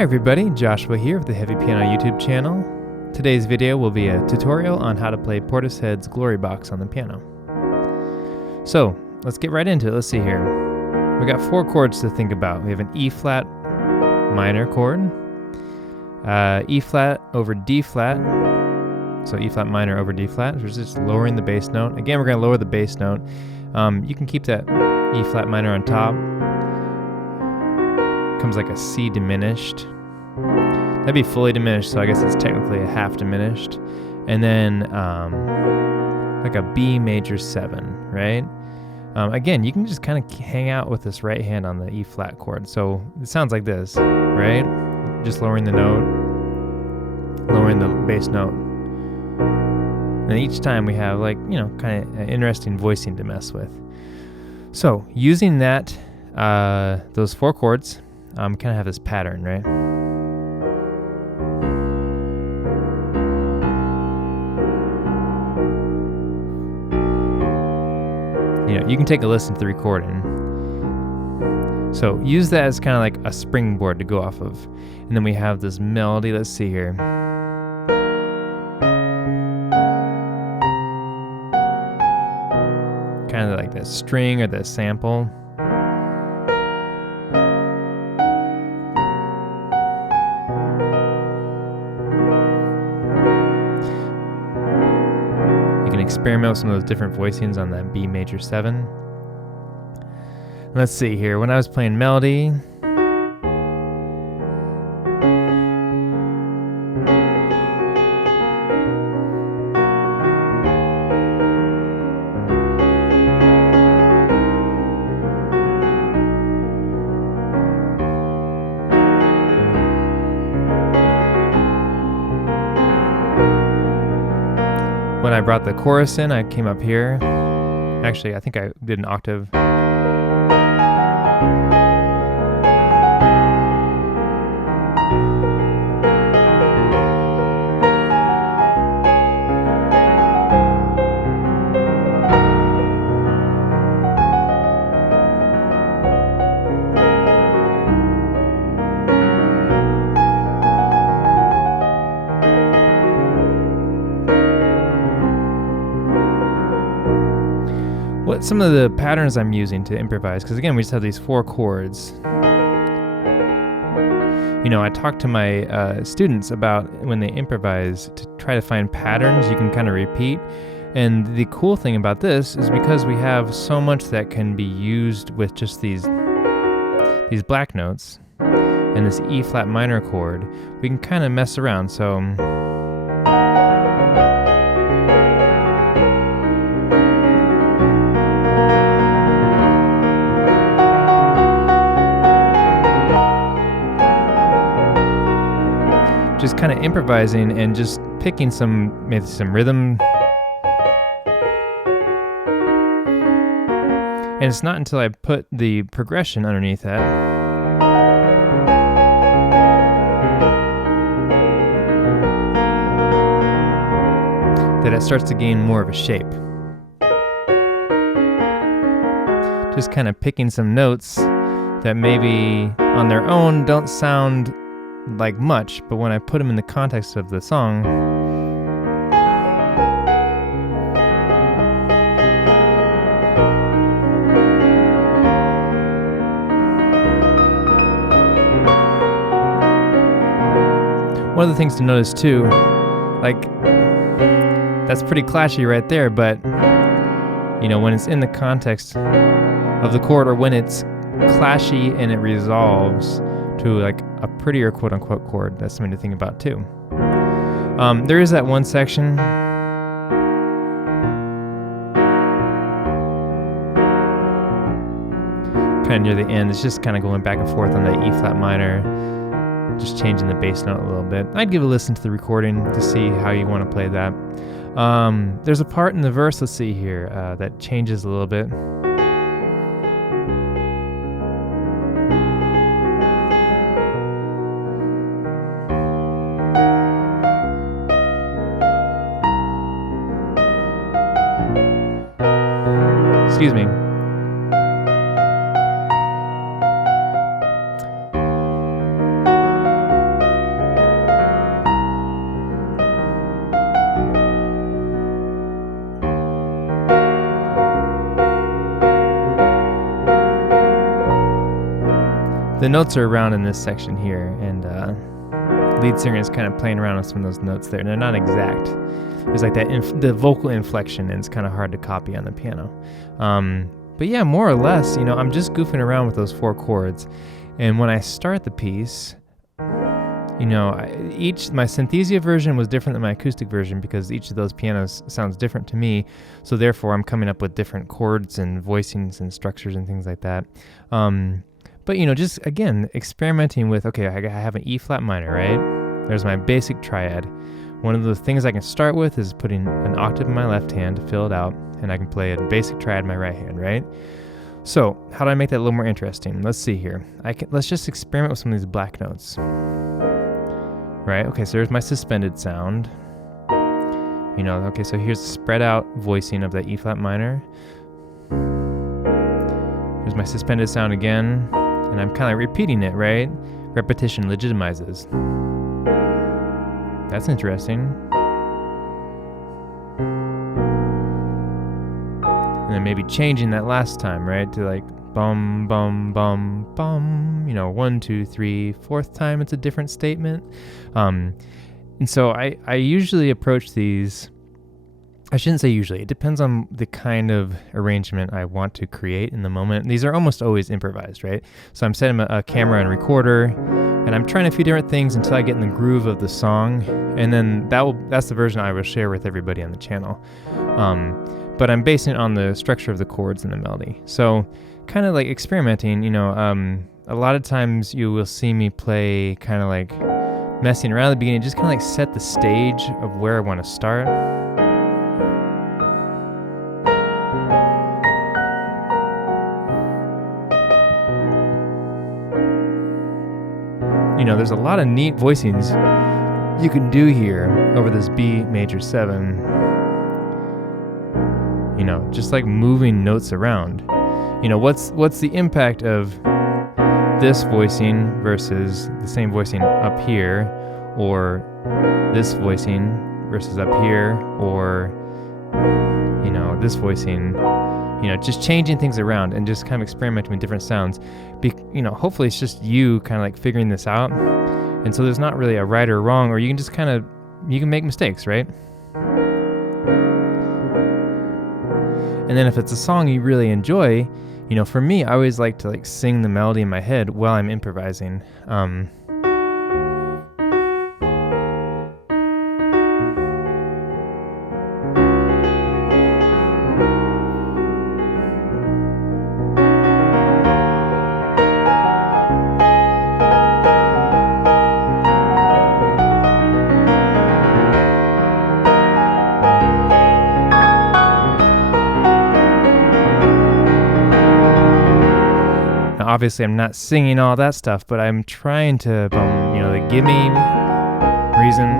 Hi everybody, Joshua here of the Heavy Piano YouTube channel. Today's video will be a tutorial on how to play Portishead's Glory Box on the piano. So, let's get right into it. Let's see here. We got 4 chords to think about. We have an E flat minor chord, E flat over D flat, so E flat minor over D flat, so we're just lowering the bass note. Again, we're going to lower the bass note. You can keep that E flat minor on top. Comes like a C diminished. That'd be fully diminished, so I guess it's technically a half diminished. And then like a B major 7, right? Again, you can just kind of hang out with this right hand on the E flat chord. So it sounds like this, right? Just lowering the note, lowering the bass note. And each time we have like, you know, kind of interesting voicing to mess with. So using that, those 4 chords, kind of have this pattern, right? You know, you can take a listen to the recording. So use that as kind of like a springboard to go off of. And then we have this melody. Let's see here. Kind of like that string or that sample. Experiment with some of those different voicings on that B major 7. Let's see here. When I was playing melody, when I brought the chorus in, I came up here. Actually, I think I did an octave. What some of the patterns I'm using to improvise, because again, we just have these 4 chords. You know, I talk to my students about when they improvise to try to find patterns you can kind of repeat. And the cool thing about this is because we have so much that can be used with just these black notes and this E flat minor chord, we can kind of mess around. So just kind of improvising and just picking maybe some rhythm. And it's not until I put the progression underneath that that it starts to gain more of a shape. Just kind of picking some notes that maybe on their own don't sound like much, but when I put them in the context of the song, one of the things to notice too, like that's pretty clashy right there, but you know, when it's in the context of the chord, or when it's clashy and it resolves to like a prettier quote-unquote chord, that's something to think about too. There is that one section kind of near the end. It's just kind of going back and forth on that E flat minor, just changing the bass note a little bit. I'd give a listen to the recording to see how you want to play that. There's a part in the verse, let's see here, that changes a little bit. Excuse me. the notes are around in this section here, and lead singer is kind of playing around with some of those notes there, and they're not exact. There's like that the vocal inflection, and it's kind of hard to copy on the piano. But yeah, more or less, I'm just goofing around with those 4 chords, and when I start the piece, my synthesia version was different than my acoustic version because each of those pianos sounds different to me, so therefore I'm coming up with different chords and voicings and structures and things like that. But just again experimenting with, okay, I have an E flat minor, right? There's my basic triad. One of the things I can start with is putting an octave in my left hand to fill it out, and I can play a basic triad in my right hand, right? So how do I make that a little more interesting? Let's see here. Let's just experiment with some of these black notes. Right, okay, so there's my suspended sound. Okay, so here's the spread out voicing of that E flat minor. There's my suspended sound again, and I'm kind of repeating it, right? Repetition legitimizes. That's interesting. And then maybe changing that last time, right? To like bum, bum, bum, bum, 1, 2, 3, fourth time it's a different statement. And so I usually approach these, I shouldn't say usually, it depends on the kind of arrangement I want to create in the moment. These are almost always improvised, right? So I'm setting a camera and recorder, and I'm trying a few different things until I get in the groove of the song, and then that's the version I will share with everybody on the channel. But I'm basing it on the structure of the chords and the melody. So kind of like experimenting, a lot of times you will see me play kind of like messing around at the beginning, just kind of like set the stage of where I want to start. There's a lot of neat voicings you can do here over this B major 7. Just like moving notes around. What's the impact of this voicing versus the same voicing up here, or this voicing versus up here, or this voicing, just changing things around and just kind of experimenting with different sounds. Hopefully it's just you kind of like figuring this out, and so there's not really a right or wrong, or you can just you can make mistakes, right? And then if it's a song you really enjoy, for me, I always like to sing the melody in my head while I'm improvising. Obviously, I'm not singing all that stuff, but I'm trying to, the gimme reason.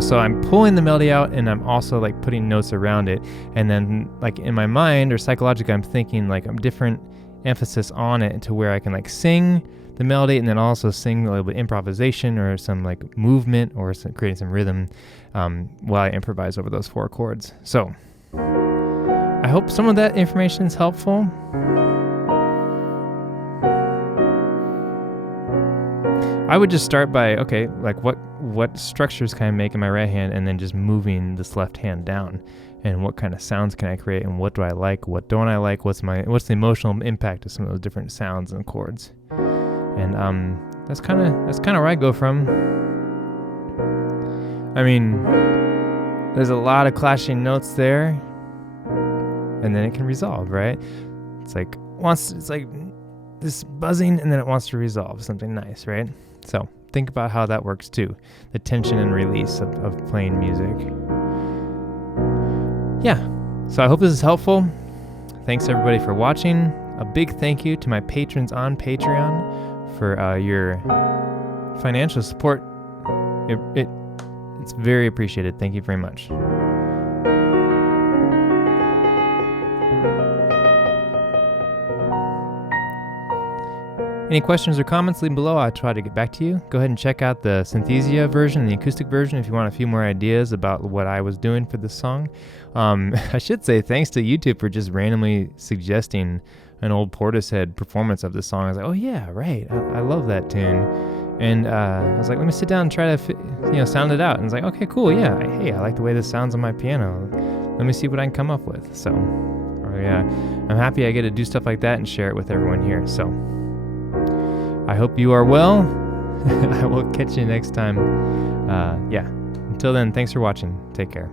So I'm pulling the melody out, and I'm also putting notes around it. And then in my mind or psychologically, I'm thinking I'm different emphasis on it to where I can sing the melody and then also sing a little bit improvisation or some movement or creating some rhythm while I improvise over those 4 chords. So I hope some of that information is helpful. I would just start by, what structures can I make in my right hand, and then just moving this left hand down, and what kind of sounds can I create, and what do I like, what don't I like, what's the emotional impact of some of those different sounds and chords. And that's kind of where I go from. I mean, there's a lot of clashing notes there, and then it can resolve, right? It's like this buzzing, and then it wants to resolve something nice, right? So think about how that works too, the tension and release of playing music. Yeah, so I hope this is helpful. Thanks everybody for watching. A big thank you to my patrons on Patreon for your financial support. It's very appreciated. Thank you very much. Any questions or comments, leave them below. I'll try to get back to you. Go ahead and check out the Synthesia version and the acoustic version if you want a few more ideas about what I was doing for this song. I should say thanks to YouTube for just randomly suggesting an old Portishead performance of this song. I was like, oh yeah, right. I love that tune. And I was like, let me sit down and try to sound it out. And it's like, okay, cool, yeah. Hey, I like the way this sounds on my piano. Let me see what I can come up with. So, yeah, I'm happy I get to do stuff like that and share it with everyone here. So, I hope you are well. I will catch you next time. Until then, thanks for watching. Take care.